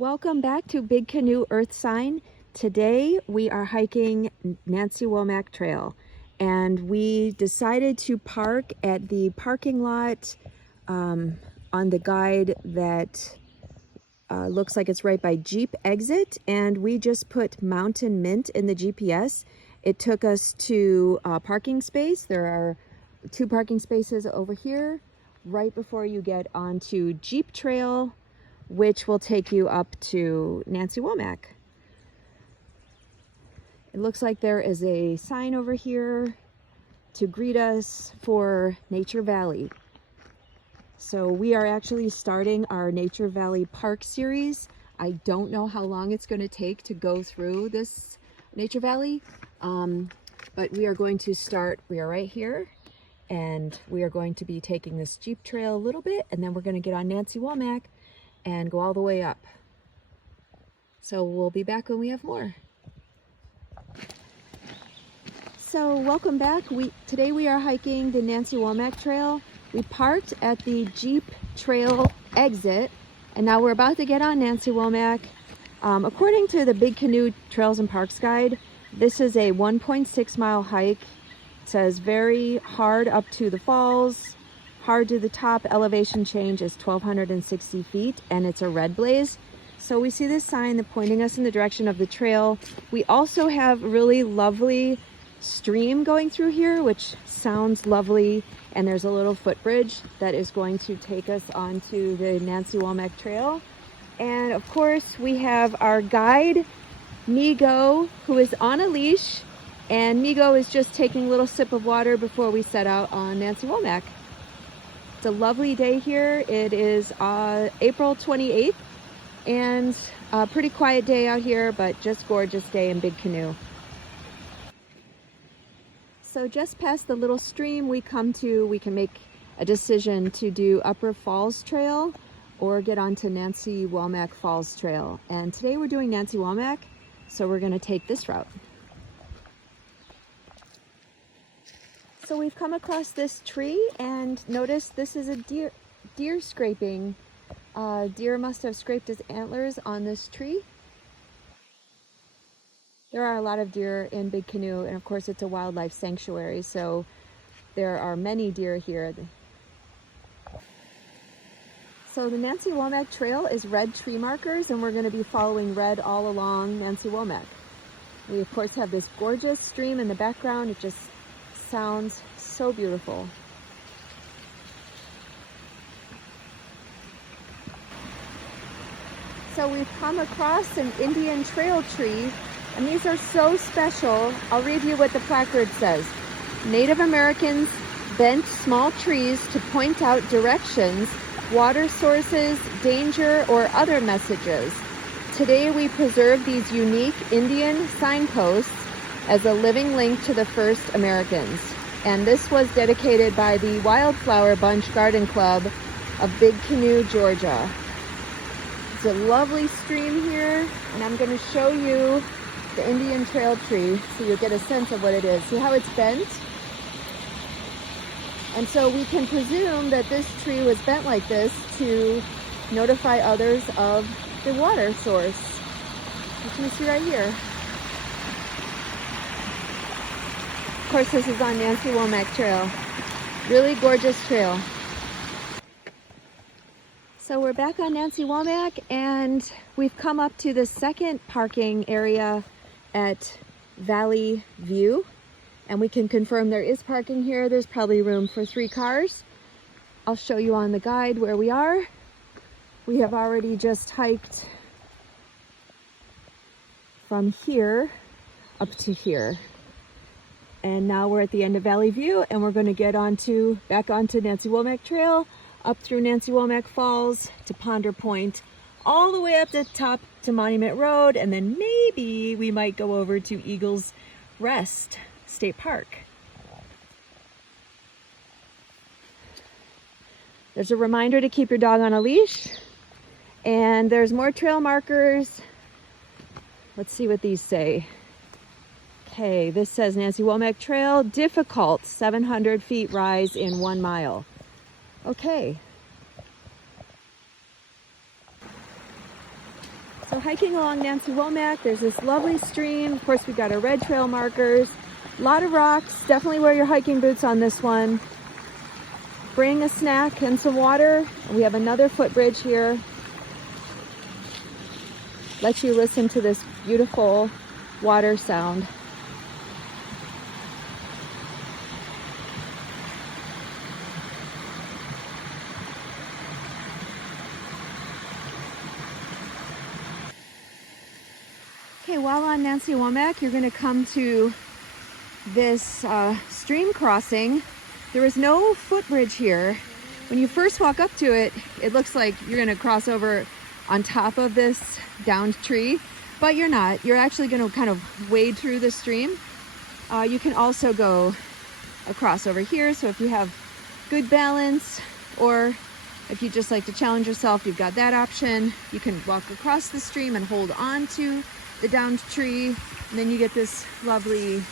Welcome back to Big Canoe Earth Sign. Today we are hiking Nancy Womack Trail, and we decided to park at the parking lot on the guide that looks like it's right by Jeep exit, and we just put Mountain Mint in the GPS. It took us to a parking space. There are 2 parking spaces over here right before you get onto Jeep Trail, which will take you up to Nancy Womack. It looks like there is a sign over here to greet us for Nature Valley. So we are actually starting our Nature Valley Park series. I don't know how long it's going to take to go through this Nature Valley, but we are going to start. We are right here, and we are going to be taking this Jeep Trail a little bit, and then we're going to get on Nancy Womack and go all the way up. So we'll be back when we have more. So welcome back. Today we are hiking the Nancy Womack Trail. We parked at the Jeep Trail exit, and now we're about to get on Nancy Womack. According to the Big Canoe Trails and Parks Guide, this is a 1.6 mile hike. It says very hard up to the falls, hard to the top. Elevation change is 1,260 feet, and it's a red blaze. So we see this sign that pointing us in the direction of the trail. We also have a really lovely stream going through here, which sounds lovely, and there's a little footbridge that is going to take us onto the Nancy Womack Trail. And of course we have our guide Migo, who is on a leash, and Migo is just taking a little sip of water before we set out on Nancy Womack. It's a lovely day here. It is April 28th, and a pretty quiet day out here, but just gorgeous day in Big Canoe. So just past the little stream we come to, we can make a decision to do Upper Falls Trail or get onto Nancy Womack Falls Trail. And today we're doing Nancy Womack, so we're going to take this route. So we've come across this tree, and notice this is a deer scraping. Deer must have scraped his antlers on this tree. There are a lot of deer in Big Canoe, and of course it's a wildlife sanctuary, so there are many deer here. So the Nancy Womack Trail is red tree markers, and we're going to be following red all along Nancy Womack. We of course have this gorgeous stream in the background. It just sounds so beautiful. So we've come across an Indian trail tree, and these are so special. I'll read you what the placard says. Native Americans bent small trees to point out directions, water sources, danger, or other messages. Today we preserve these unique Indian signposts as a living link to the first Americans. And this was dedicated by the Wildflower Bunch Garden Club of Big Canoe, Georgia. It's a lovely stream here, and I'm going to show you the Indian trail tree so you'll get a sense of what it is. See how it's bent? And so we can presume that this tree was bent like this to notify others of the water source, which you see right here. Of course, this is on Nancy Womack Trail. Really gorgeous trail. So we're back on Nancy Womack, and we've come up to the second parking area at Valley View, and we can confirm there is parking here. There's probably room for 3 cars. I'll show you on the guide where we are. We have already just hiked from here up to here. And now we're at the end of Valley View, and we're going to get back onto Nancy Womack Trail, up through Nancy Womack Falls to Ponder Point, all the way up to the top to Monument Road, and then maybe we might go over to Eagles Rest State Park. There's a reminder to keep your dog on a leash, and there's more trail markers. Let's see what these say. Okay, this says Nancy Womack Trail, difficult 700 feet rise in 1 mile. Okay. So hiking along Nancy Womack, there's this lovely stream. Of course, we've got our red trail markers. A lot of rocks. Definitely wear your hiking boots on this one. Bring a snack and some water. We have another footbridge here. Let you listen to this beautiful water sound. Okay, while on Nancy Womack, you're going to come to this stream crossing. There is no footbridge here. When you first walk up to it, it looks like you're going to cross over on top of this downed tree, but you're not. You're actually going to kind of wade through the stream. You can also go across over here, so if you have good balance, or if you just like to challenge yourself, you've got that option. You can walk across the stream and hold on to the downed tree, and then you get this lovely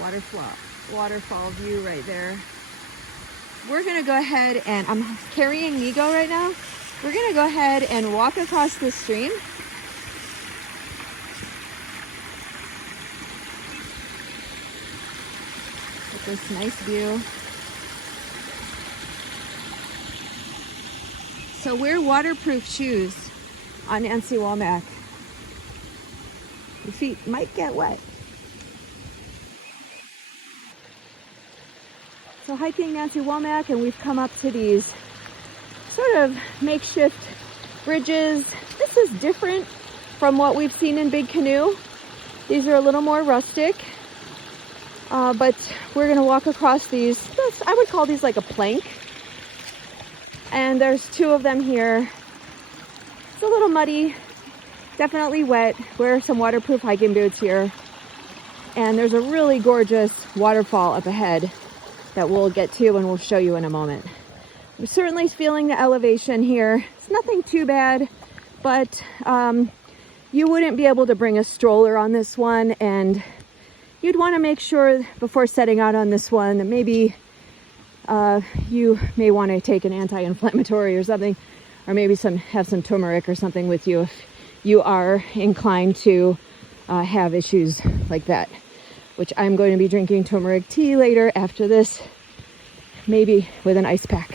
waterfall view right there. We're gonna go ahead and I'm carrying Nigo right now. We're gonna go ahead and walk across this stream. Get this nice view. So wear waterproof shoes on Nancy Womack. Your feet might get wet. So hiking Nancy Womack, and we've come up to these sort of makeshift bridges. This is different from what we've seen in Big Canoe. These are a little more rustic, but we're gonna walk across these. I would call these like a plank. And there's two of them here. It's a little muddy, definitely wet. Wear some waterproof hiking boots here. And there's a really gorgeous waterfall up ahead that we'll get to and we'll show you in a moment. I'm certainly feeling the elevation here. It's nothing too bad, but you wouldn't be able to bring a stroller on this one, and you'd want to make sure before setting out on this one that maybe you may want to take an anti-inflammatory or something, or maybe have some turmeric or something with you if you are inclined to have issues like that, which I'm going to be drinking turmeric tea later after this, maybe with an ice pack.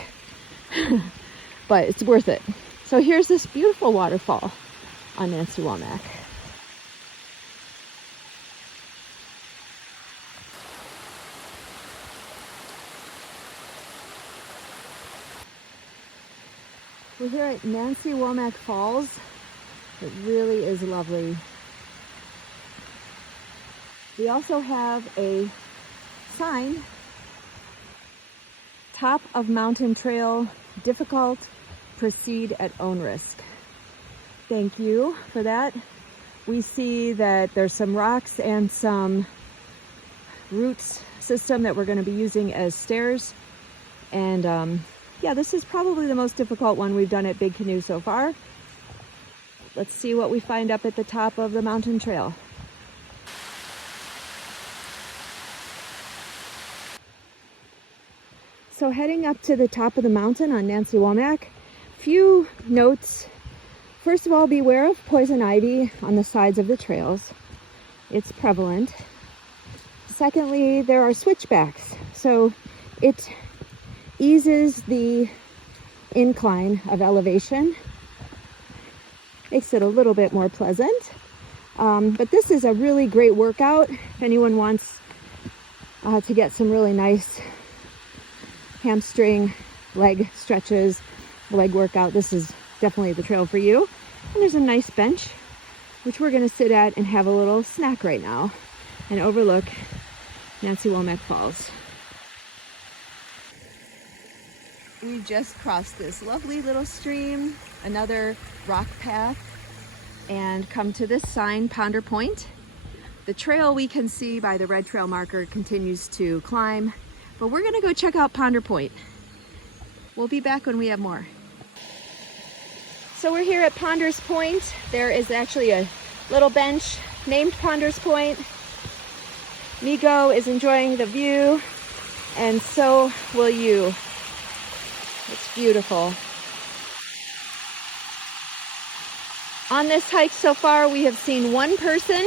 But it's worth it. So here's this beautiful waterfall on Nancy Womack. We're here at Nancy Womack Falls. It really is lovely. We also have a sign, top of mountain trail, difficult, proceed at own risk. Thank you for that. We see that there's some rocks and some roots system that we're going to be using as stairs. And yeah, this is probably the most difficult one we've done at Big Canoe so far. Let's see what we find up at the top of the mountain trail. So heading up to the top of the mountain on Nancy Womack, few notes. First of all, beware of poison ivy on the sides of the trails. It's prevalent. Secondly, there are switchbacks, so it eases the incline of elevation, makes it a little bit more pleasant. But this is a really great workout if anyone wants to get some really nice hamstring leg stretches, leg workout. This is definitely the trail for you. And there's a nice bench which we're going to sit at and have a little snack right now and overlook Nancy Womack Falls. We just crossed this lovely little stream, another rock path, and come to this sign, Ponder Point. The trail we can see by the red trail marker continues to climb, but we're gonna go check out Ponder Point. We'll be back when we have more. So we're here at Ponder's Point. There is actually a little bench named Ponder's Point. Nigo is enjoying the view, and so will you. It's beautiful. On this hike so far, we have seen one person,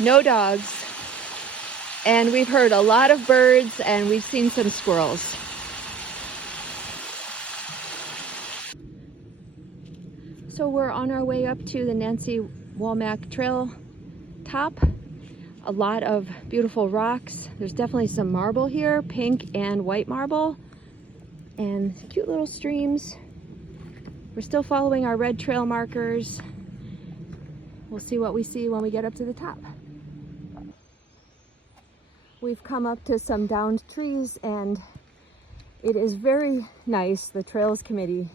no dogs, and we've heard a lot of birds and we've seen some squirrels. So we're on our way up to the Nancy Womack Trail top. A lot of beautiful rocks. There's definitely some marble here, pink and white marble, and cute little streams. We're still following our red trail markers. We'll see what we see when we get up to the top. We've come up to some downed trees and it is very nice. The Trails Committee,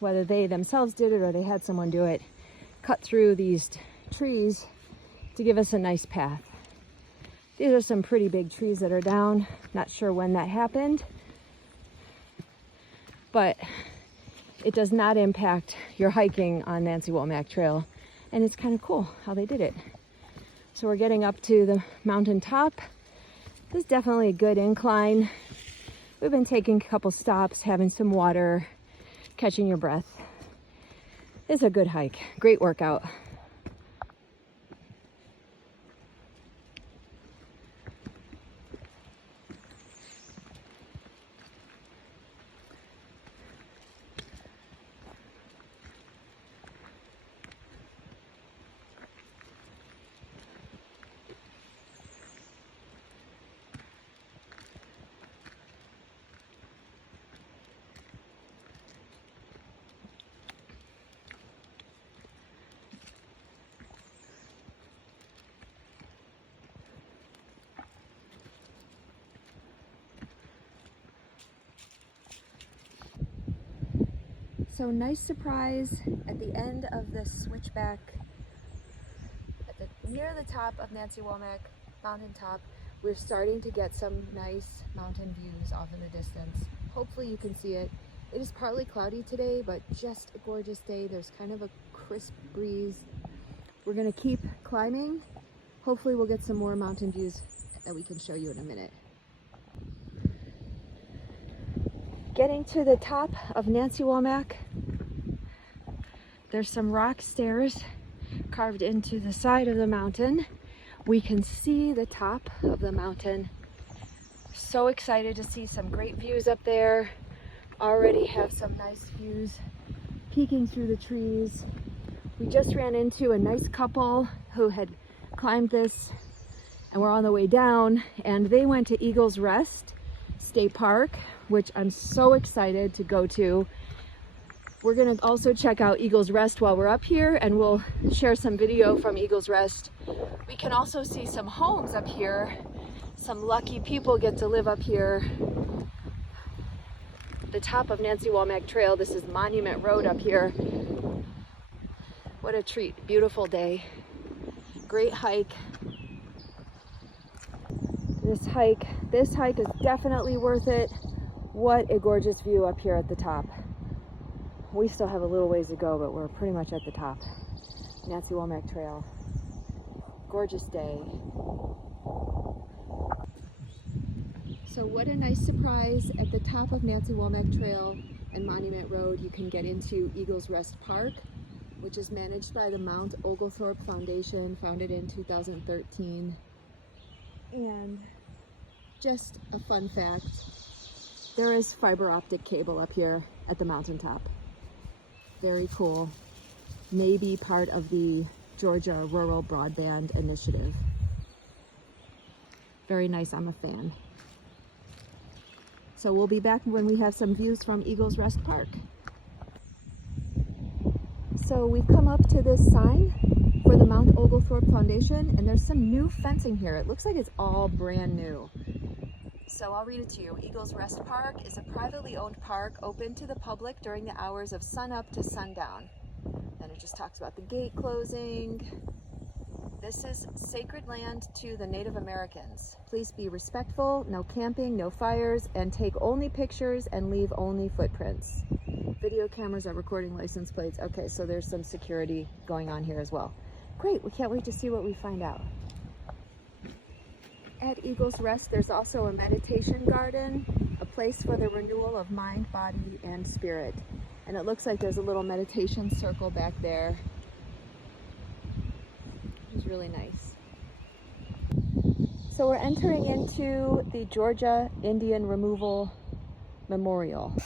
whether they themselves did it or they had someone do it, cut through these trees to give us a nice path. These are some pretty big trees that are down. Not sure when that happened, but it does not impact your hiking on Nancy Womack Trail. And it's kind of cool how they did it. So we're getting up to the mountain top. This is definitely a good incline. We've been taking a couple stops, having some water, catching your breath. It's a good hike, great workout. So nice surprise at the end of this switchback, near the top of Nancy Womack mountain top. We're starting to get some nice mountain views off in the distance. Hopefully you can see it. It is partly cloudy today, but just a gorgeous day. There's kind of a crisp breeze. We're gonna keep climbing. Hopefully we'll get some more mountain views that we can show you in a minute. Getting to the top of Nancy Womack, there's some rock stairs carved into the side of the mountain. We can see the top of the mountain. So excited to see some great views up there. Already have some nice views peeking through the trees. We just ran into a nice couple who had climbed this and we're on the way down, and they went to Eagles Rest State Park, which I'm so excited to go to. We're gonna also check out Eagles Rest while we're up here, and we'll share some video from Eagles Rest. We can also see some homes up here. Some lucky people get to live up here. The top of Nancy Womack Trail. This is Monument Road up here. What a treat, beautiful day. Great hike. This hike is definitely worth it. What a gorgeous view up here at the top. We still have a little ways to go, but we're pretty much at the top. Nancy Womack Trail. Gorgeous day. So what a nice surprise. At the top of Nancy Womack Trail and Monument Road, you can get into Eagles Rest Park, which is managed by the Mount Oglethorpe Foundation, founded in 2013. And just a fun fact, there is fiber optic cable up here at the mountaintop. Very cool. Maybe part of the Georgia Rural Broadband Initiative. Very nice, I'm a fan. So we'll be back when we have some views from Eagles Rest Park. So we've come up to this sign for the Mount Oglethorpe Foundation, and there's some new fencing here. It looks like it's all brand new. So I'll read it to you. Eagles Rest Park is a privately owned park open to the public during the hours of sunup to sundown. Then it just talks about the gate closing. This is sacred land to the Native Americans. Please be respectful, no camping, no fires, and take only pictures and leave only footprints. Video cameras are recording license plates. Okay, so there's some security going on here as well. Great, we can't wait to see what we find out. At Eagles Rest, there's also a meditation garden, a place for the renewal of mind, body, and spirit. And it looks like there's a little meditation circle back there, which is really nice. So we're entering into the Georgia Indian Removal Memorial.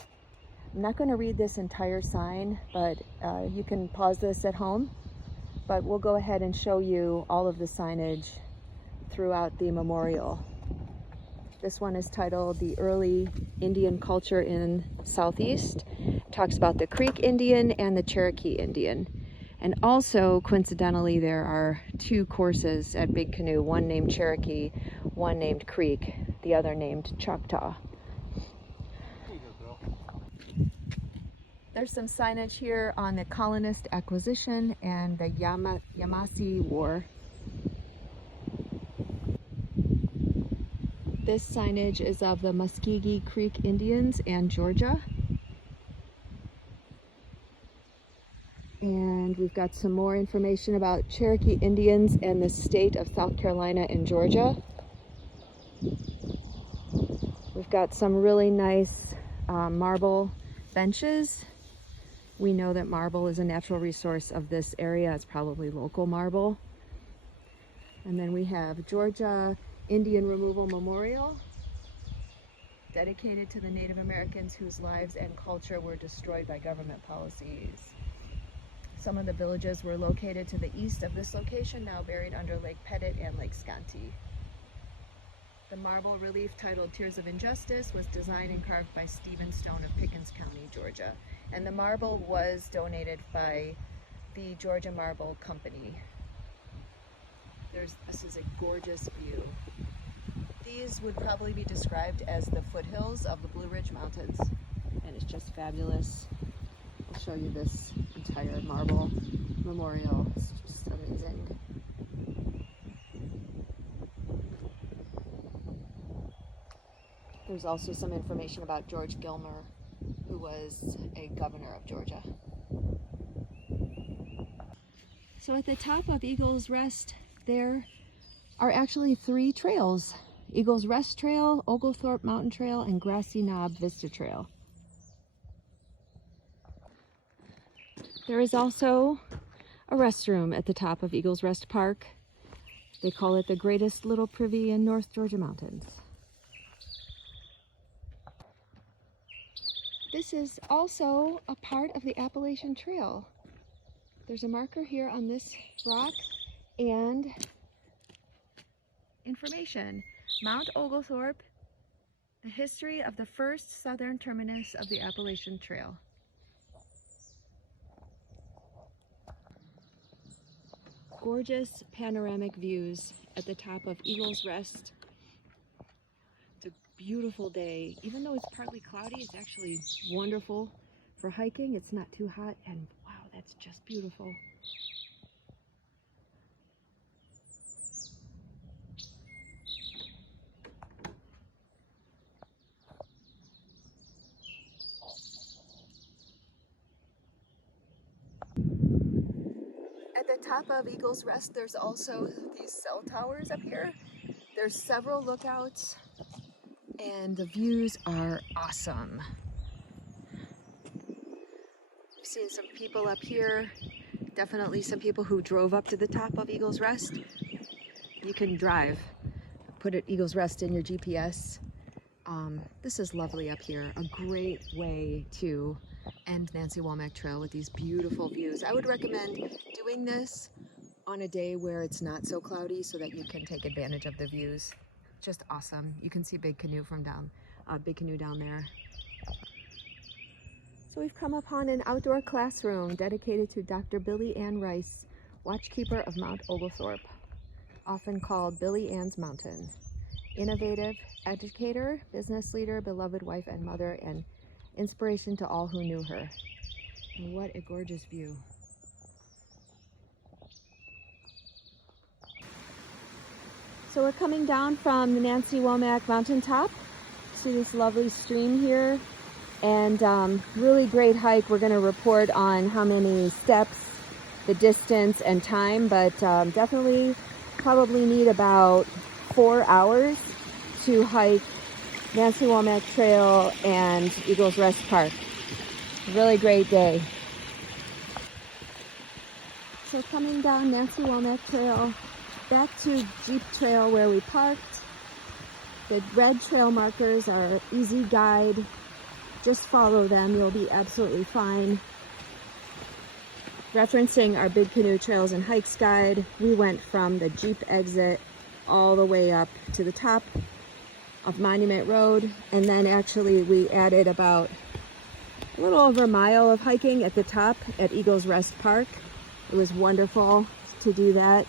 I'm not going to read this entire sign, but you can pause this at home. But we'll go ahead and show you all of the signage throughout the memorial. This one is titled The Early Indian Culture in Southeast. It talks about the Creek Indian and the Cherokee Indian. And also, coincidentally, there are two courses at Big Canoe, one named Cherokee, one named Creek, the other named Choctaw. There's some signage here on the colonist acquisition and the Yamasee War. This signage is of the Muskogee Creek Indians and Georgia. And we've got some more information about Cherokee Indians and the state of South Carolina and Georgia. We've got some really nice marble benches. We know that marble is a natural resource of this area. It's probably local marble. And then we have Georgia Indian Removal Memorial, dedicated to the Native Americans whose lives and culture were destroyed by government policies. Some of the villages were located to the east of this location, now buried under Lake Pettit and Lake Scanty. The marble relief titled Tears of Injustice was designed and carved by Stephen Stone of Pickens County, Georgia. And the marble was donated by the Georgia Marble Company. This is a gorgeous view. These would probably be described as the foothills of the Blue Ridge Mountains, and it's just fabulous. I'll show you this entire marble memorial. It's just amazing. There's also some information about George Gilmer, who was a governor of Georgia. So at the top of Eagles Rest, there are actually 3 trails: Eagles Rest Trail, Oglethorpe Mountain Trail, and Grassy Knob Vista Trail. There is also a restroom at the top of Eagles Rest Park. They call it the greatest little privy in North Georgia mountains. This is also a part of the Appalachian Trail. There's a marker here on this rock and information. Mount Oglethorpe, the history of the first southern terminus of the Appalachian Trail. Gorgeous panoramic views at the top of Eagles Rest. It's a beautiful day. Even though it's partly cloudy, it's actually wonderful for hiking. It's not too hot, and wow, that's just beautiful. At the top of Eagles Rest, there's also these cell towers up here. There's several lookouts, and the views are awesome. I've seen some people up here, definitely some people who drove up to the top of Eagles Rest. You can drive, put it Eagles Rest in your GPS. This is lovely up here, a great way to end Nancy Womack Trail with these beautiful views. I would recommend doing this on a day where it's not so cloudy so that you can take advantage of the views. Just awesome. You can see Big Canoe from down there. So we've come upon an outdoor classroom dedicated to Dr. Billy Ann Rice, watchkeeper of Mount Oglethorpe, often called Billy Ann's Mountain. Innovative educator, business leader, beloved wife and mother, and inspiration to all who knew her. And what a gorgeous view. So we're coming down from the Nancy Womack mountaintop. See this lovely stream here, and really great hike. We're going to report on how many steps, the distance, and time, but definitely probably need about 4 hours to hike Nancy Womack Trail and Eagles Rest Park. Really great day. So coming down Nancy Womack Trail back to Jeep Trail where we parked. The red trail markers are easy guide. Just follow them, you'll be absolutely fine. Referencing our Big Canoe Trails and Hikes guide, we went from the Jeep exit all the way up to the top of Monument Road, and then actually we added about a little over a mile of hiking at the top at Eagles Rest Park. It was wonderful to do that.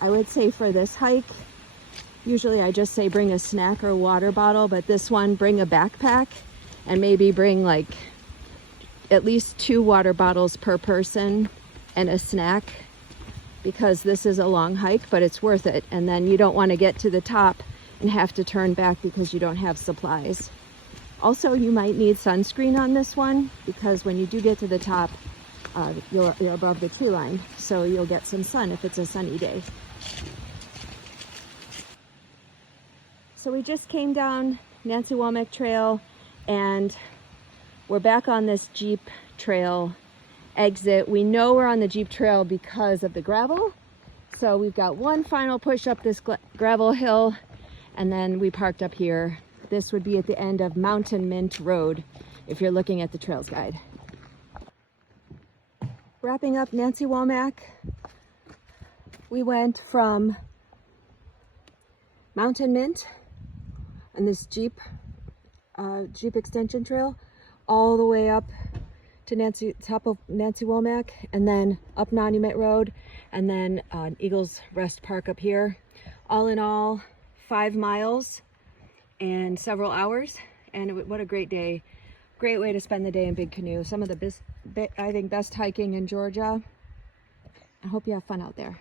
I would say for this hike, usually I just say bring a snack or water bottle, but this one, bring a backpack and maybe bring like at least 2 water bottles per person and a snack, because this is a long hike, but it's worth it. And then you don't want to get to the top and have to turn back because you don't have supplies. Also, you might need sunscreen on this one because when you do get to the top, you're above the tree line, so you'll get some sun if it's a sunny day. So we just came down Nancy Womack Trail and we're back on this Jeep Trail exit. We know we're on the Jeep Trail because of the gravel. So we've got one final push up this gravel hill and then we parked up here. This would be at the end of Mountain Mint Road if you're looking at the trails guide. Wrapping up Nancy Womack, we went from Mountain Mint and this Jeep extension trail all the way up to top of Nancy Womack, and then up Monument Road, and then Eagles Rest Park up here. All in all, 5 miles and several hours, and what a great day. Great way to spend the day in Big Canoe. Some of the best, I think, best hiking in Georgia. I hope you have fun out there.